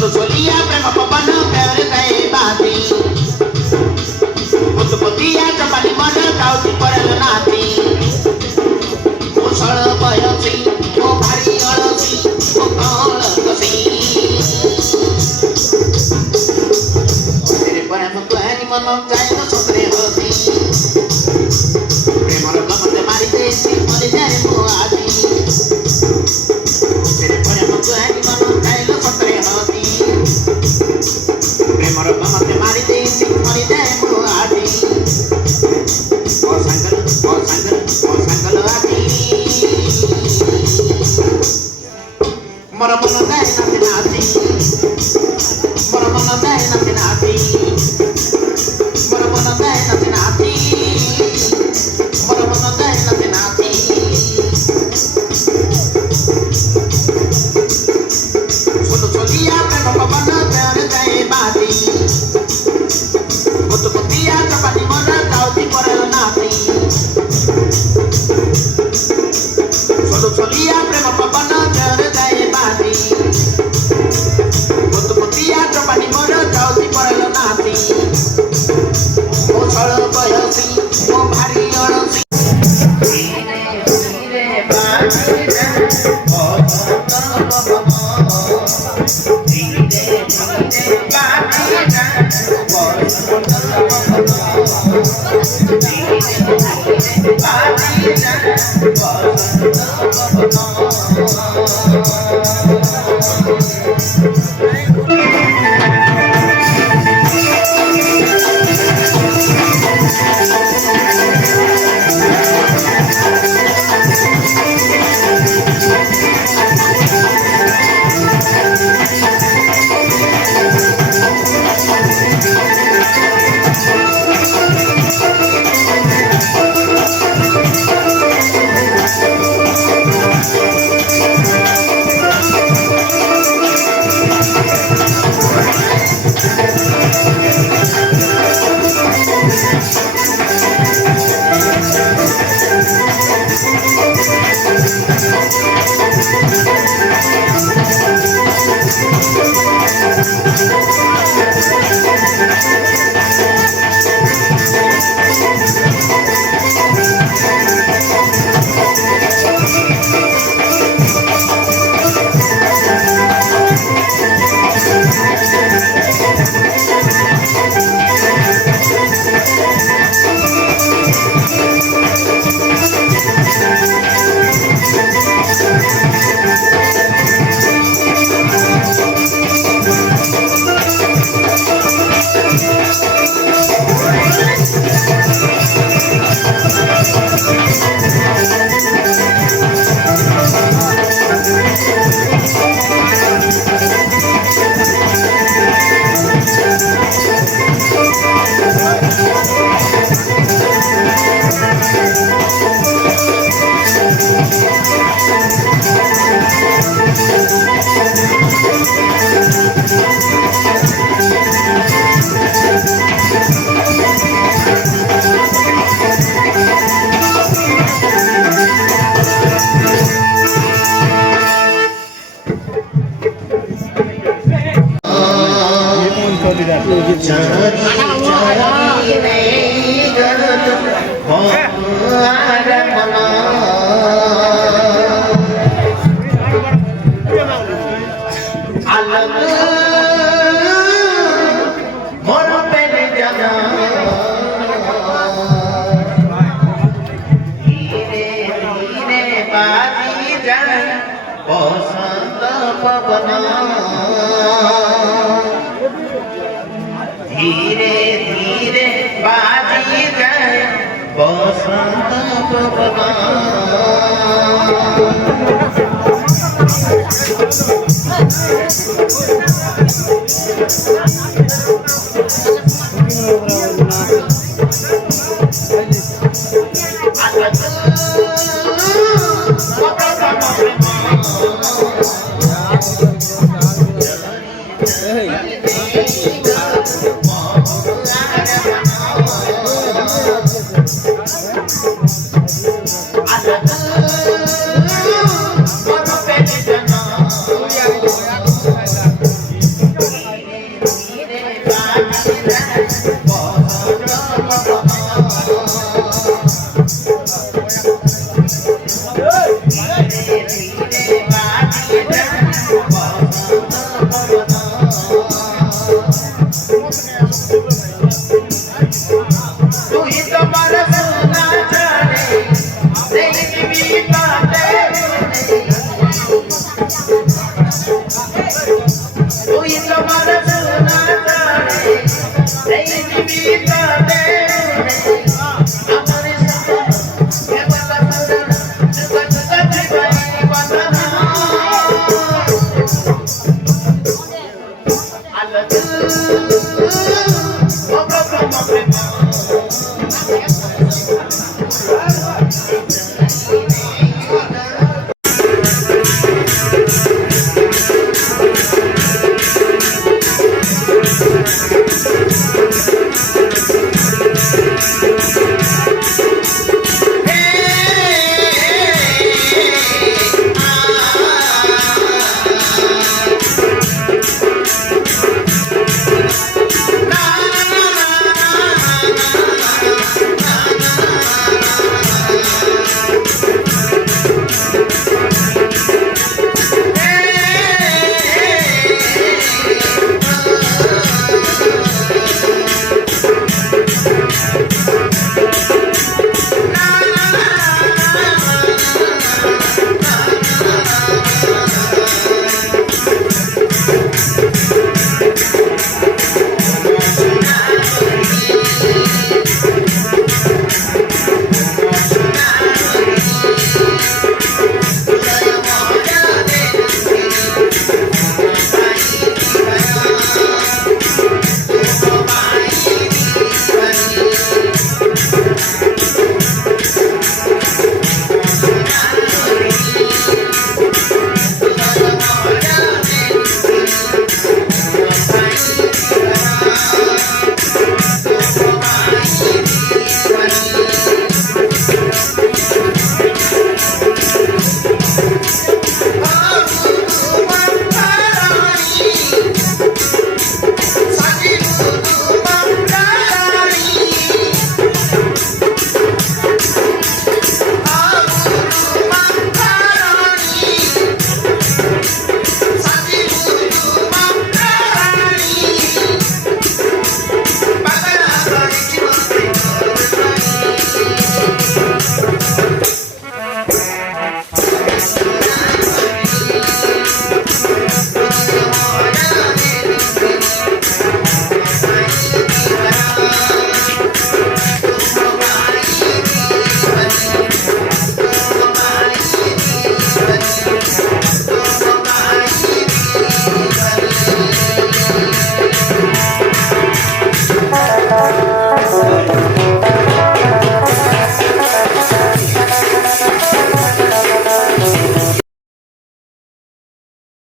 solía prema papá no peor cae bati Kutu kutia chapani mana kauti paral nati Musal bayasi o bhari alasi o kaal kasi Tere prema tuhani mano jai no sotre hoti Prema gamate mari desi mari jai mo adi Tere prema tuhani mano jai no sotre hoti Prema gamate mari desi mari jai mo adi O sangal adi Mara mana dai nati nati Mara mana dai nati nati Mara mana dai nati nati Mara mana dai nati nati Kutu solia prema papana peor dai bati Kutu kutia chapani mana kauti paral nati Kutu solia prema papana peor dai bati Kutu kutia chapani mana kauti paral nati Musal bayasi o bhari alasi धीरे धीरे बाजी जाए बसंत पवना তোমার সোনা চলে এই জীবিত